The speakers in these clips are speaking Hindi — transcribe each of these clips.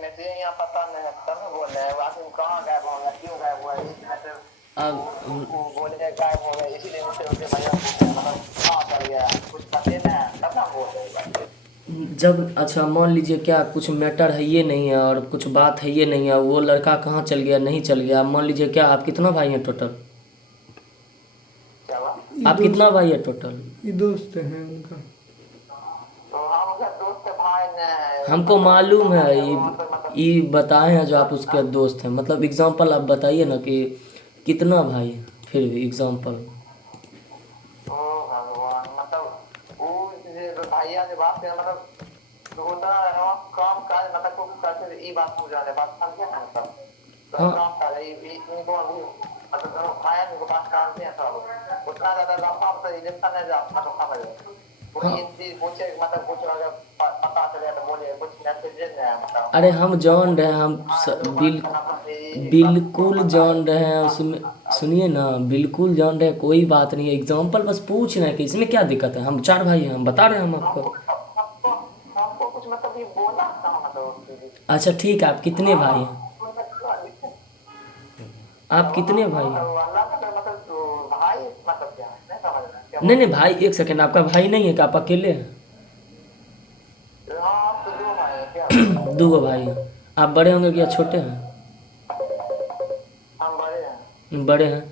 में से यहाँ पता नहीं है, तब ना बोल रहे हैं आखिर कहाँ गायब हो गया, क्यों गायब हुआ, इस मैटर वो बोले गायब हो गए, इसीलिए उनसे उनके भैया पूछे मतलब कहाँ चल गया, कुछ पते ना तब ना बोल रहे हैं। जब अच्छा मान लीजिए क्या कुछ मैटर है ये नहीं है और कुछ बात है ये नहीं है, वो लड़का कहाँ चल गया नहीं चल गया, मान लीजिए क्या आप कितना भाई हैं टोटल? क्या हुआ? आप कितना भाई है टोटल? ये दोस्त है उनका। तो हम उनका दोस्त भाई ने हमको मालूम है मतलब ये बताए हैं जो आप उसके दोस्त हैं, मतलब एग्जांपल आप बताइए ना कि कितना भाई है, फिर भी एग्जांपल। ओ भगवान, मतलब वो जो भैया ने बात किया मतलब तो होता है काम काज मतलब को कैसे ये बात हो जाने बात समझे ना मतलब तो हाँ काम काज ये इनको अभी मतलब दोनों भाई ने बात काम किया सब उतना ज्यादा लंबा तो इलेक्शन है जा मतलब समझ कोई हाँ। हिंदी पूछे मतलब कुछ अगर पता चले तो बोले कुछ मैसेज नहीं है मतलब अरे हम जान रहे हैं, हाँ लोग बात करना पड़ता है आपको बिल्कुल पता है जान रहे हैं उसमें। सुनिए ना, बिल्कुल जान रहे हैं, कोई बात नहीं है, एग्जाम्पल बस पूछ रहे हैं कि इसमें क्या दिक्कत है, हम 4 भाई हैं, हम बता रहे हैं हम आपको। हमको हमको हमको कुछ मतलब ये बोला था मतलब अच्छा ठीक है, आप कितने भाई हैं? हाँ आप कितने भाई हैं? अल्लाह का मतलब तो भाई मतलब क्या है नहीं समझ रहे क्या नहीं बोल नहीं रहे भाई, एक सेकंड, आपका भाई नहीं है क्या, आप अकेले हैं? हैं हाँ तो दो भाई हैं क्या 2 भाई हैं। आप बड़े होंगे क्या छोटे हैं? हम बड़े हैं बड़े हैं।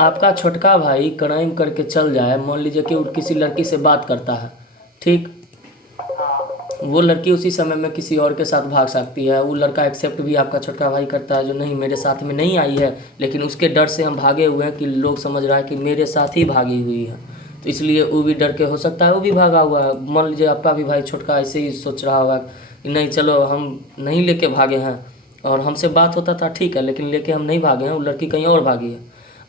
आपका छोटका भाई क्राइम करके चल जाए, मान लीजिए कि वो किसी लड़की से बात करता है, ठीक, हाँ वो लड़की उसी समय में किसी और के साथ भाग सकती है, वो लड़का एक्सेप्ट भी आपका छोटका भाई करता है जो नहीं मेरे साथ में नहीं आई है, लेकिन उसके डर से हम भागे हुए हैं कि लोग समझ रहा है कि मेरे साथ ही भागी हुई है, तो इसलिए वो भी डर के हो सकता है वो भी भागा हुआ है। मान लीजिए आपका भी भाई छोटका ऐसे ही सोच रहा होगा कि नहीं चलो हम नहीं लेके भागे हैं, और हमसे बात होता था ठीक है, लेकिन लेके हम नहीं भागे हैं, वो लड़की कहीं और भागी है।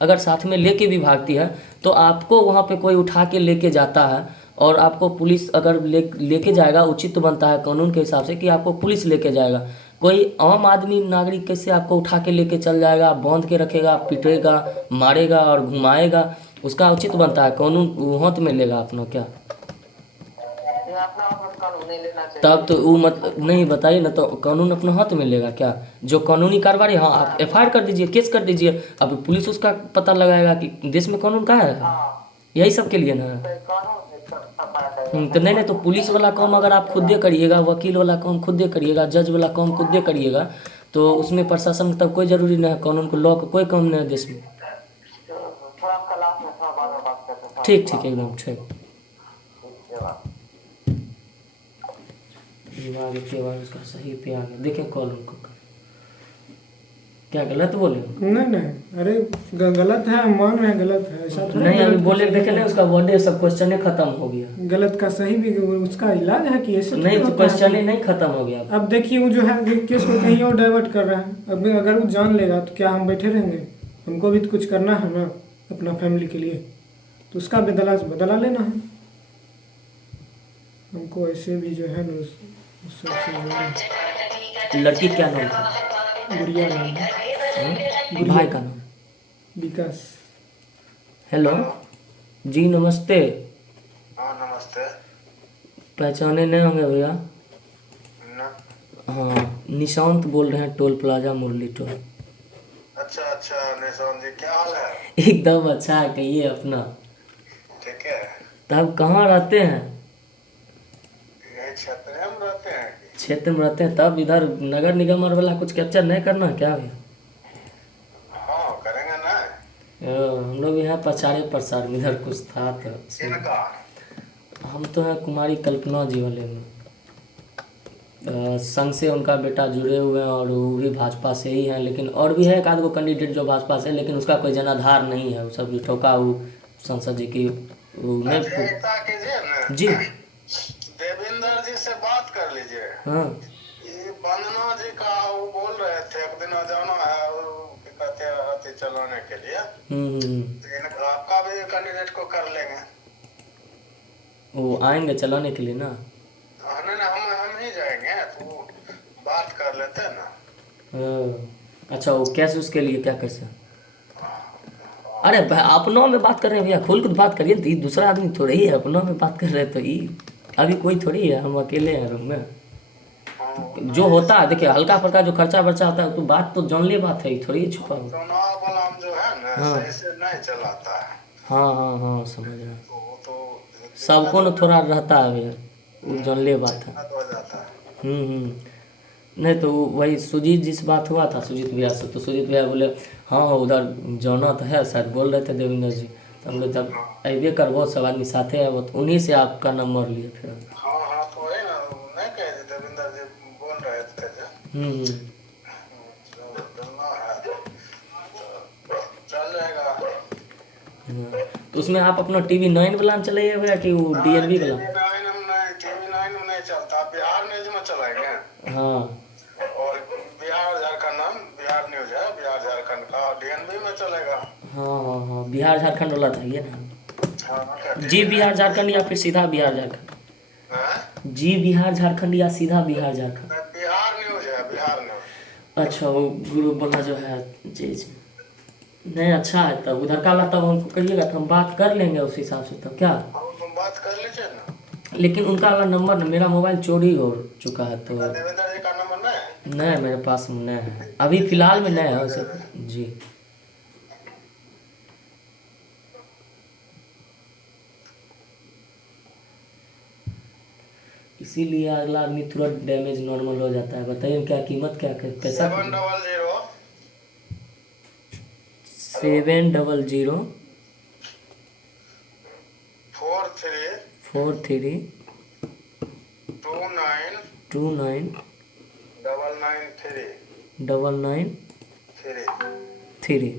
अगर साथ में लेके भी भागती है तो आपको वहाँ पे कोई उठा के लेके जाता है, और आपको पुलिस अगर लेके जाएगा, उचित तो बनता है कानून के हिसाब से कि आपको पुलिस लेके जाएगा। कोई आम आदमी नागरिक कैसे आपको उठा के लेके चल जाएगा, बांध के रखेगा, पीटेगा, मारेगा और घुमाएगा, उसका उचित बनता है, कानून हाथ में लेगा अपना क्या? ये अपना मतलब कानून नहीं लेना चाहिए तब तो वो मतलब नहीं बताइए ना, तो कानून अपने हाथ में लेगा क्या? जो कानूनी कार्रवाई, हाँ आप एफआईआर कर दीजिए, केस कर दीजिए, अब पुलिस उसका पता लगाएगा कि देश में कानून कहाँ है, हाँ यही सब के लिए ना है। तो कानून है, सब पता करेगा तो सही नहीं नहीं, बात तो है पुलिस वाला काम अगर आप खुद करिएगा, वकील वाला काम खुद करिएगा, जज वाला काम खुद करिएगा, तो उसमें प्रशासन का तब कोई ज़रूरी नहीं है, कानून को लॉ का कोई काम नहीं है देश में। तो थोड़ा हम क्लास में थोड़ा बाद में बात करते हैं थोड़ा ठीक ठीक, बात एकदम ठीक। ठीक है बात दिमाग के बाद उसका सही पे आ गया, देखें कॉल उनको क्या गलत बोले हो? नहीं नहीं, अरे गलत है, हम मान रहे हैं गलत है, ऐसा थोड़ा नहीं अभी गलत बोले का देखे सही नहीं, उसका बर्थडे सब क्वेश्चन ही खत्म हो गया। गलत का सही भी उसका इलाज है कि ऐसे नहीं थोड़ा तो होता है क्वेश्चन ही नहीं खत्म हो गया। अब देखिए वो जो है वो केस को कहीं और डाइवर्ट कर रहा है। अब अगर वो जान लेगा तो क्या हम बैठे रहेंगे? हमको भी तो कुछ करना है ना अपना फैमिली के लिए, तो उसका बदला लेना है हमको। ऐसे भी जो है ना उस सबसे लड़की क्या नाम था? गुड़िया नाम है, भाई का नाम? विकास। हेलो हेलो जी नमस्ते। हाँ नमस्ते पहचाने नहीं होंगे भैया? ना हाँ निशांत बोल रहे हैं, टोल प्लाजा मुरली टोल। अच्छा अच्छा निशान जी क्या हाल है एकदम अच्छा है, कहिए अपना। ठीक है तब कहाँ रहते हैं? यही क्षेत्र में हम रहते हैं कि क्षेत्र में रहते हैं, तब इधर नगर निगम और वाला कुछ कैप्चर नहीं करना है क्या भैया? हाँ करेंगे ना हम लोग यहाँ प्रचारे प्रसार में इधर कुछ था तो इनका हम तो हैं कुमारी कल्पना जी वाले में, संघ से उनका बेटा जुड़े हुए हैं और वो भी भाजपा से ही हैं, लेकिन और भी है एक आध गो कैंडिडेट जो भाजपा से, लेकिन उसका कोई जनाधार नहीं है, वो सब जो ठोका वो संसद जी की वो नहीं ऐसा कीजिए ना जी। देवेंद्र जी से बात कर लीजिए हाँ ये वंदना जी का वो बोल रहे थे एक दिन जाना है वो क्या कहते हैं अति चलाने के लिए तो इनका आपका भी कैंडिडेट को कर लेंगे वो आएंगे चलाने के लिए ना? हाँ नहीं नहीं हम ही जाएंगे तो बात कर लेते हैं ना अच्छा वो कैसे, उसके लिए क्या कैसे? अरे अपनों में बात कर रहे हैं भैया, खुल के तो बात करिए, तो ये दूसरा आदमी थोड़ी ही है, अपनों में बात कर रहे हैं तो ये अभी कोई थोड़ी है, हम अकेले हैं रूम में। हाँ जो होता है देखिए, हल्का फुल्का जो खर्चा वर्चा होता है तो बात तो जानले बात है, थोड़ी छुपा हुआ। चुनाव वाला जो है ना हाँ। सही से नहीं चलाता है, हाँ हाँ हाँ, समझ रहा हूँ। तो वो तो सबको न थोड़ा रहता है भैया, वो जानले बात है। दिक्कत हो जाता है। हम्म। नहीं तो वही सुजीत जिस बात हुआ था सुजीत भैया से, तो सुजीत भैया बोले हाँ हाँ उधर जाना तो है, शायद बोल रहे थे देवेंद्र जी, तो हम लोग जब अबे करबो सब आदमी साथे है, वो तो उन्हीं से आपका नंबर लिए फिर। हाँ हाँ, तो वही ना, नहीं कहे देवेंद्र जी बोल रहे थे जो हम्म। चलना है तो चल जाएगा। तो उसमें आप अपना TV9 वाला में चलाइए भैया कि वो DNV वाला? टीवी 9 में नहीं चलता, बिहार न्यूज में चलाएंगे। हाँ और बिहार झारखंड नाम बिहार न्यूज है, बिहार झारखंड का, डीएनबी में चलेगा। हाँ हाँ हाँ, बिहार झारखंड वाला था ये ना? हाँ, जी बिहार झारखंड या फिर सीधा बिहार झारखंड? हाँ? जी बिहार झारखंड या सीधा बिहार झारखंड? बिहार न्यूज है, बिहार न्यूज। अच्छा, वो ग्रुप वाला जो है, जी जी। नहीं अच्छा है, तब उधर का वाला तब हमको कहिएगा तो हम बात कर लेंगे उस हिसाब से, तब क्या। हम बात कर लीजिए ना। लेकिन उनका वाला नंबर ना, मेरा मोबाइल चोरी हो चुका है तो। देवेंद्र जी का नंबर नहीं है? नहीं मेरे पास में नहीं है, अभी फिलहाल में नहीं है वैसे। जी। इसीलिए अगला आदमी तुरंत डैमेज नॉर्मल हो जाता है। बताइए क्या कीमत, क्या कैसा? 700 43 29 993।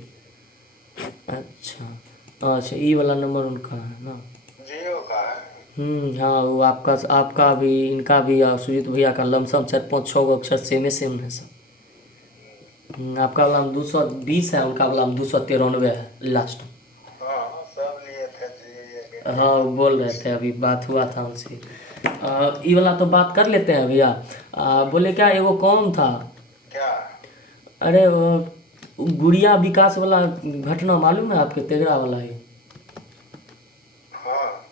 अच्छा अच्छा, ये वाला नंबर उनका है ना? जियो का है। हाँ, वो आपका भी इनका भी और सुजीत भैया का लमसम 4-5-6 अक्षर सेम है सब। आपका वाला 220 है, उनका वाला 293 है लास्ट। हाँ, सब लिए थे जियो। हाँ वो बोल रहे थे, अभी बात हुआ था उनसे। ये वाला तो बात कर लेते हैं भैया। बोले क्या एगो कौन था, क्या? अरे वो गुड़िया विकास वाला घटना मालूम है आपके, तेघड़ा वाला है हाँ।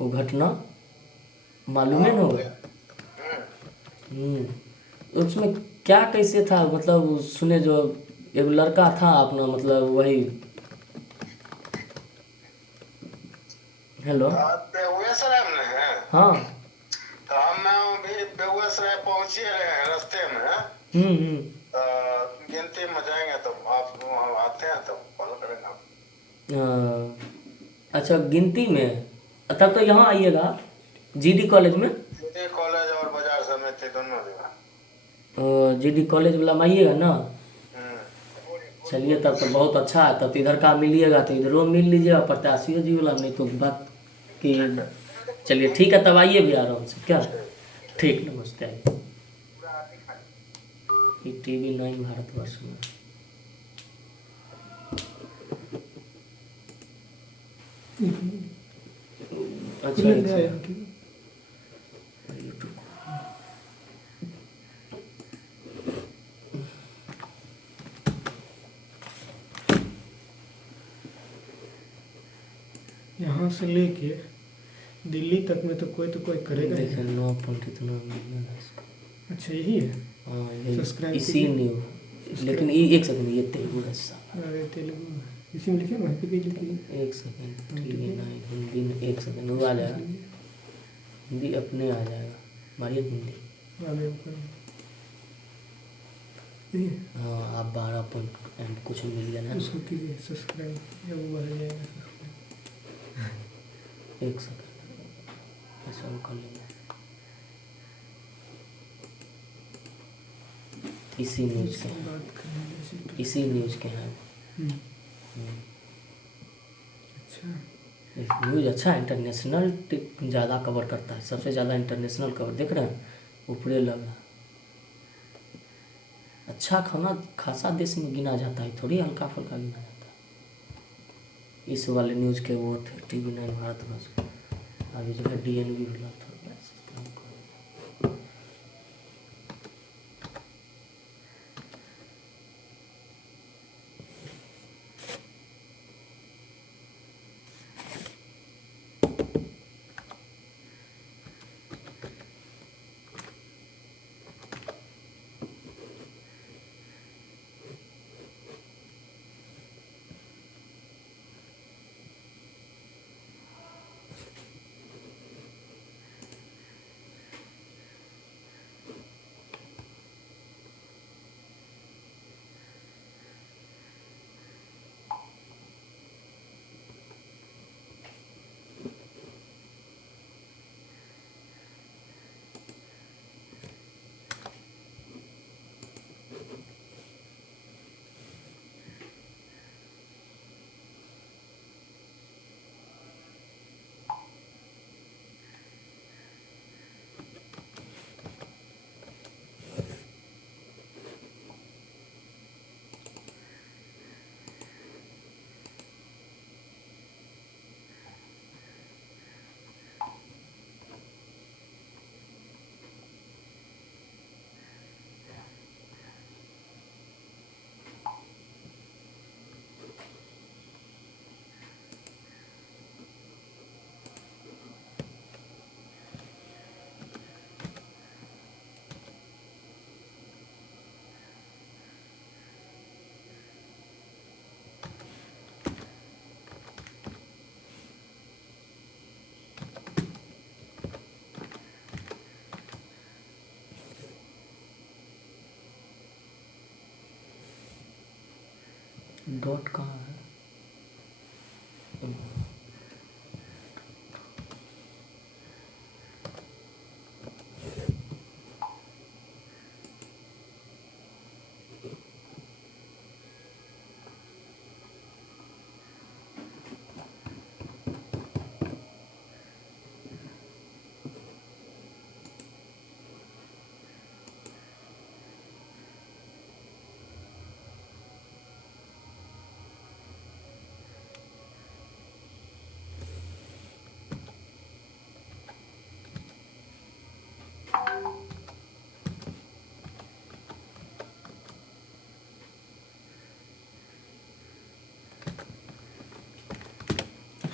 वो घटना, मालूम है ना होगा? उसमें क्या कैसे था, मतलब सुने जो एक लड़का था अपना, मतलब वही। हेलो। बेगूसराय में है। हाँ। तो हम भी बेगूसराय पहुंचे रहे हैं, रास्ते में। हम्म। गिनती में जाएंगे तो आप वहाँ आते हैं तो कॉल करेंगे। अच्छा गिनती में, तब तो यहाँ आइएगा GD कॉलेज में। सिटी कॉलेज और बाजार समिति दोनों जगह। GD कॉलेज वाला में आइएगा ना? हम्म। चलिए तब तो बहुत अच्छा है, तब तो इधर का मिलिएगा तो इधरों मिल लीजिएगा, प्रत्याशी जी वाला नहीं तो बात कि। चलिए ठीक है, तब आइए भी आराम से, क्या। ठीक, नमस्ते। TV9 भारतवर्ष में। अच्छा एक सेकंड। यहाँ से लेके दिल्ली तक में तो कोई करेगा ही। देखिए 9 इतना मिलियन है इसका। अच्छा यही है। हाँ यही, सब्सक्राइब इसी कीजिए। न्यूज। लेकिन ये एक सेकंड, ये तेलुगु है साला। अरे तेलुगु इसी में लिखे, वहीं पे भी लिखिए। एक सेकंड, TV9 हिंदी में, एक सेकंड वो आ जाएगा, हिंदी अपने आ जाएगा, मारिए हिंदी। आगे ऊपर ये हाँ आप 12 कुछ मिलियन है। उसको कीजिए सब्सक्राइब, या वो बढ़ जाएगा सब्सक्राइब। एक सेकंड, ऐसा वो कर लेंगे। इसी न्यूज के हैं, बात करने जैसे। इसी न्यूज के हैं। अच्छा न्यूज अच्छा है, इंटरनेशनल ज़्यादा कवर करता है, सबसे ज़्यादा इंटरनेशनल कवर देख रहे हैं, ऊपरे लग रहा है। अच्छा खासा देश में गिना जाता है, थोड़ी हल्का फुल्का गिना जाता है। इस वाले न्यूज़ के वो थे TV9 भारतवर्ष, अभी जो है DNV वाला था। डॉट कहाँ है?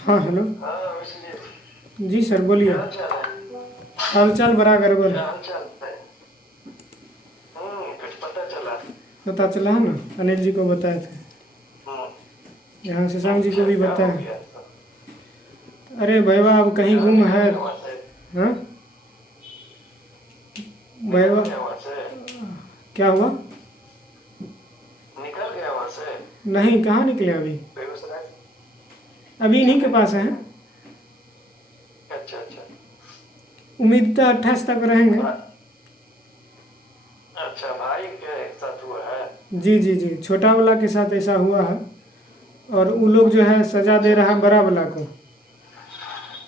हाँ हेलो। हाँ विश्वजीत, जी सर बोलिए। क्या हाल चाल है? हाल चाल बड़ा गड़बड़ क्या है। हाल चाल है? कुछ पता चला? पता चला है ना, अनिल जी को बताए थे, हम्म, यहाँ शशांक जी को भी क्या हो बताया। गया? अरे भैया अब कहीं क्या गुम निकल है। गया वहाँ से? हाँ निकल भैया गया वहाँ से? क्या हुआ? निकल गया वहाँ से? नहीं, कहाँ निकले अभी? बेगूसराय? अभी इन्हीं के पास हैं। अच्छा अच्छा। उम्मीद तो 28 तक रहेंगे। अच्छा, भाई के साथ हुआ है? जी जी जी, छोटा वाला के साथ ऐसा हुआ है, और वो लोग जो है सजा दे रहा है बड़ा वाला को।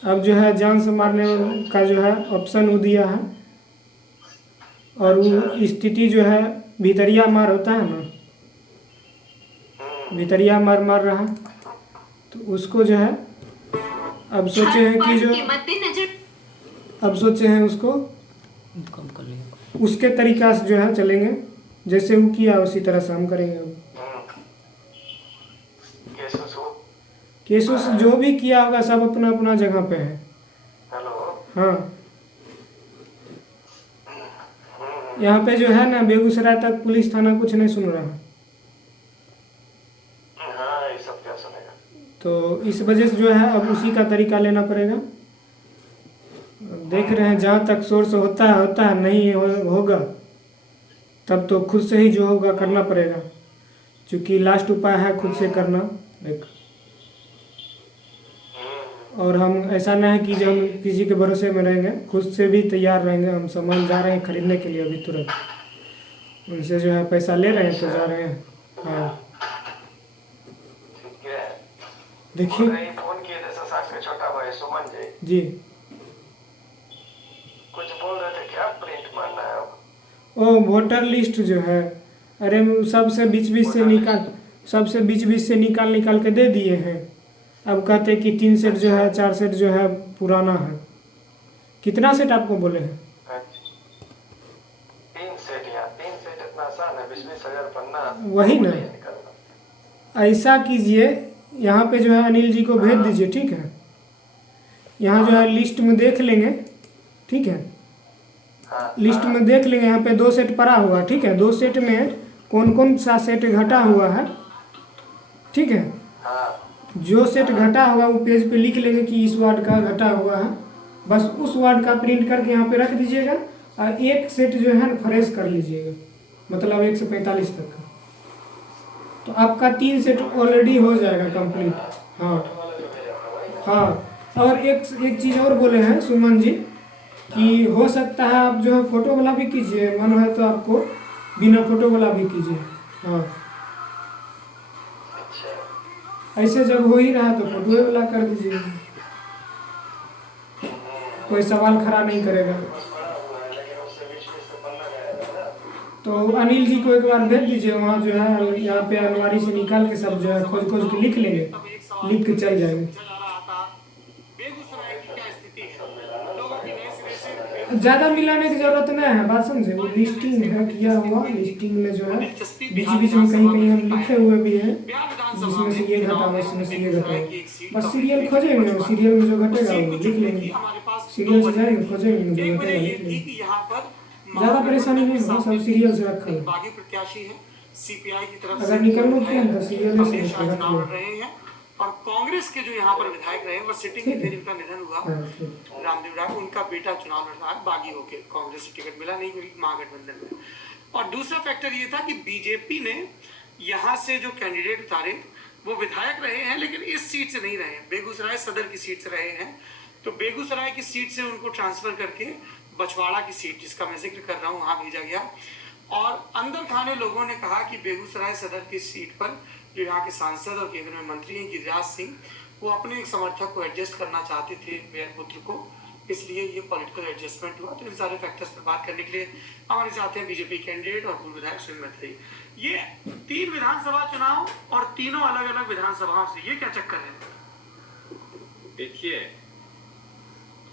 अब जो है जान से मारने का जो है ऑप्शन वो दिया है, और वो स्थिति जो है भितरिया मार होता है ना, भितरिया मार मार रहा है, तो उसको जो है अब सोचे हैं कि जो अब सोचे हैं उसको कम कर लेंगे। उसके तरीका से जो है चलेंगे, जैसे वो किया उसी तरह से हम करेंगे। अब केस उस जो भी किया होगा सब अपना अपना जगह पे है। हेलो। हाँ, यहाँ पे जो है ना बेगूसराय तक पुलिस थाना कुछ नहीं सुन रहा, हाँ ये सब क्या सुनेगा? तो इस वजह से जो है अब उसी का तरीका लेना पड़ेगा। अब देख रहे हैं जहाँ तक सोर्स होता है, नहीं होगा तब तो खुद से ही जो होगा करना पड़ेगा, क्योंकि लास्ट उपाय है खुद से करना एक। और हम ऐसा नहीं है कि जो हम किसी के भरोसे में रहेंगे, खुद से भी तैयार रहेंगे। हम सामान जा रहे हैं खरीदने के लिए अभी तुरंत, उनसे जो है पैसा ले रहे हैं तो जा रहे हैं। हाँ ठीक है। देखिए नहीं, फोन किए थे शशांक के छोटा भाई सुमन जी, जी। कुछ बोल रहे थे, क्या प्रिंट मारना है अब? ओ वोटर लिस्ट जो है, अरे सबसे बीच बीच से निकाल के दे दिए हैं। अब कहते कि 3 सेट जो है 4 सेट जो है पुराना है। कितना सेट आपको बोले हैं? 3 सेट? या 3 सेट इतना आसान है? 20-20 हजार पन्ना वही ना। निकलना। ऐसा कीजिए, यहाँ पे जो है अनिल जी को भेज दीजिए, ठीक है? यहाँ जो है लिस्ट में देख लेंगे, ठीक है? लिस्ट में देख लेंगे, यहाँ पे 2 सेट पड़ा हुआ, ठीक है? 2 सेट में कौन कौन सा सेट घटा हुआ है, ठीक है? जो सेट घटा हुआ वो पेज पे लिख लेंगे कि इस वार्ड का घटा हुआ है, बस उस वार्ड का प्रिंट करके यहाँ पे रख दीजिएगा। और एक सेट जो है फ्रेश कर लीजिएगा, मतलब 1 से 45 तक का, तो आपका 3 सेट ऑलरेडी हो जाएगा कंप्लीट। हाँ हाँ, और एक चीज़ और बोले हैं सुमन जी कि हो सकता है आप जो है फोटो वाला भी कीजिए, मन है तो आपको बिना फोटो वाला भी कीजिए। हाँ, ऐसे जब हो ही रहा तो फोटो वाला कर दीजिए, कोई सवाल खड़ा नहीं करेगा। तो अनिल जी को एक बार भेज दीजिए, वहाँ जो है यहाँ पे अलमारी से निकाल के सब जो है खोज खोज के लिख लेंगे, लिख के चल जाएंगे। ज़्यादा मिलाने की जरूरत नहीं है, बात समझे? वो लिस्टिंग है किया हुआ, लिस्टिंग में जो है बीच बीच में कहीं कहीं हम लिखे हुए भी हैं, जिसमें से ये घटा हुआ, इसमें से ये घटा हुआ, बस सीरियल खोजेंगे और सीरियल में जो घटेगा वो लिख लेंगे। सीरियल से जाएंगे खोजेंगे, जो घटेगा लिख लेंगे। ज़्यादा परेशानी नहीं होगा, सब सीरियल से रखा है। अगर निकलना किया तो सीरियल से रख लो। और कांग्रेस के जो यहाँ पर विधायक रहे और सिटिंग में फिर इनका निधन हुआ, रामदेव राय, उनका बेटा चुनाव लड़ रहा है बागी होके, कांग्रेस से टिकट मिला नहीं, महागठबंधन में। और दूसरा फैक्टर ये था कि बीजेपी ने यहाँ से जो कैंडिडेट उतारे वो विधायक रहे हैं, लेकिन इस सीट से नहीं रहे, बेगूसराय सदर की सीट से रहे हैं। तो बेगूसराय की सीट से उनको ट्रांसफर करके बछवाड़ा की सीट, जिसका मैं जिक्र कर रहा हूँ, वहाँ भेजा गया। और अंदर खाने लोगों ने कहा कि बेगूसराय सदर की सीट पर जो यहाँ के सांसद और केंद्र में मंत्री हैं गिरिराज सिंह, वो अपने एक समर्थक को एडजस्ट करना चाहते थे, मेयर पुत्र को, इसलिए ये पॉलिटिकल एडजस्टमेंट हुआ। तो इन सारे फैक्टर्स पर बात करने के लिए हमारे साथ हैं बीजेपी कैंडिडेट और पूर्व विधायक सुनील मैत्री। ये 3 विधानसभा चुनाव और तीनों अलग अलग विधानसभाओं से ये क्या चक्कर है? देखिए,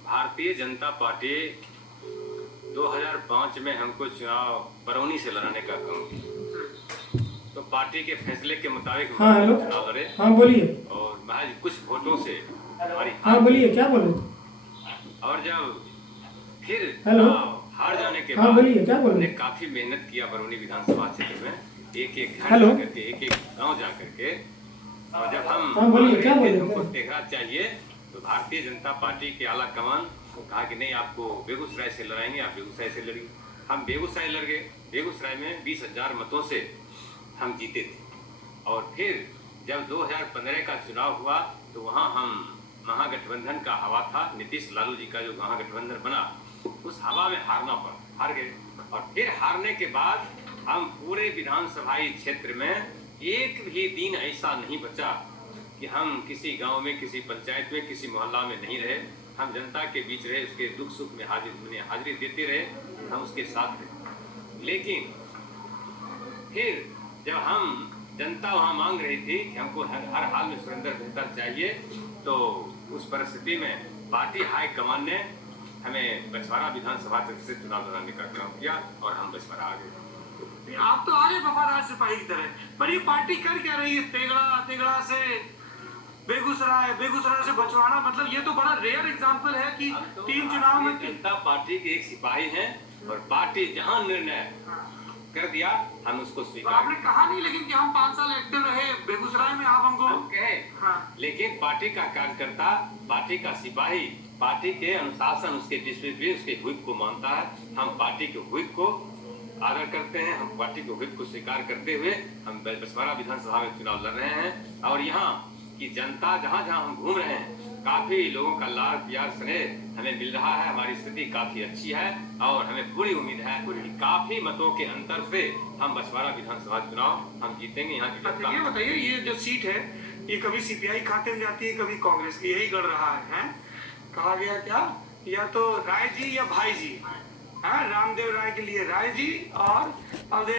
भारतीय जनता पार्टी 2005 में हमको चुनाव बरौनी से लड़ाने का काम किया, तो पार्टी के फैसले के मुताबिक हम चुनाव लड़े। हाँ बोलिए। और महज कुछ वोटों से हमारी, हाँ बोलिए, क्या बोल रहे थे? और जब फिर हार जाने के हाँ बाद बोलिए, क्या बोल रहे हमने थे? काफी मेहनत किया बरौनी विधानसभा क्षेत्र में, एक घर जा करके, एक गाँव जा करके। और जब हम बोलिए, क्या बोल रहे थे? हमको देखना चाहिए, तो भारतीय जनता पार्टी के आला कमान कहा कि नहीं, आपको बेगूसराय से लड़ाएंगे, आप बेगूसराय से लड़िए। हम बेगूसराय लड़ गए। बेगूसराय में 20,000 मतों से हम जीते थे। और फिर जब 2015 का चुनाव हुआ, तो वहाँ हम महागठबंधन का हवा था, नीतीश लालू जी का जो महागठबंधन बना, उस हवा में हार गए। और फिर हारने के बाद हम पूरे विधानसभाई क्षेत्र में एक भी दिन ऐसा नहीं बचा कि हम किसी गांव में, किसी पंचायत में, किसी मोहल्ला में नहीं रहे। हम जनता के बीच रहे, उसके दुख सुख में हाजिरी देते रहे, हम उसके साथ रहे। लेकिन फिर जब हम जनता वहाँ मांग रही थी कि हमको हर हाल में सुरेंद्र बेहतर चाहिए, तो उस परिस्थिति में पार्टी हाईकमान ने हमें बछवाड़ा विधानसभा क्षेत्र से चुनाव लड़ाने का काम किया और हम बछवाड़ा आ गए। आप तो आ रहे वफादार सिपाही की तरह, पर ये पार्टी कर क्या रही है? तेगड़ा से बेगूसराय, बेगूसराय से बछवाड़ा, मतलब ये तो बड़ा रेयर एग्जांपल है कि 3 चुनाव में जनता पार्टी के एक सिपाही हैं, और पार्टी जहां निर्णय कर दिया हम उसको स्वीकार। आपने कहा नहीं लेकिन कि हम 5 साल एक्टिव रहे बेगूसराय में, आप हमको कहे। हाँ। लेकिन पार्टी का कार्यकर्ता, पार्टी का सिपाही पार्टी के अनुशासन, उसके डिसिप्लिन, उसके हुइप को मानता है। हम पार्टी के हुइप को आदर करते हैं, हम पार्टी के हुइप को स्वीकार करते हुए हम बछवाड़ा विधानसभा में चुनाव लड़ रहे हैं। और यहाँ की जनता, जहाँ जहाँ हम घूम रहे हैं, काफी लोगों का लाड़ प्यार स्नेह हमें मिल रहा है। हमारी स्थिति काफी अच्छी है और हमें पूरी उम्मीद है कि काफी मतों के अंतर से हम बछवाड़ा विधानसभा चुनाव हम जीतेंगे। यहाँ की जनता। ये बताइए, ये जो सीट है ये कभी सीपीआई खाते में जाती है, कभी कांग्रेस की, यही गढ़ रहा है? कहा गया क्या, या तो राय जी या भाई जी, रामदेव राय के लिए राय जी और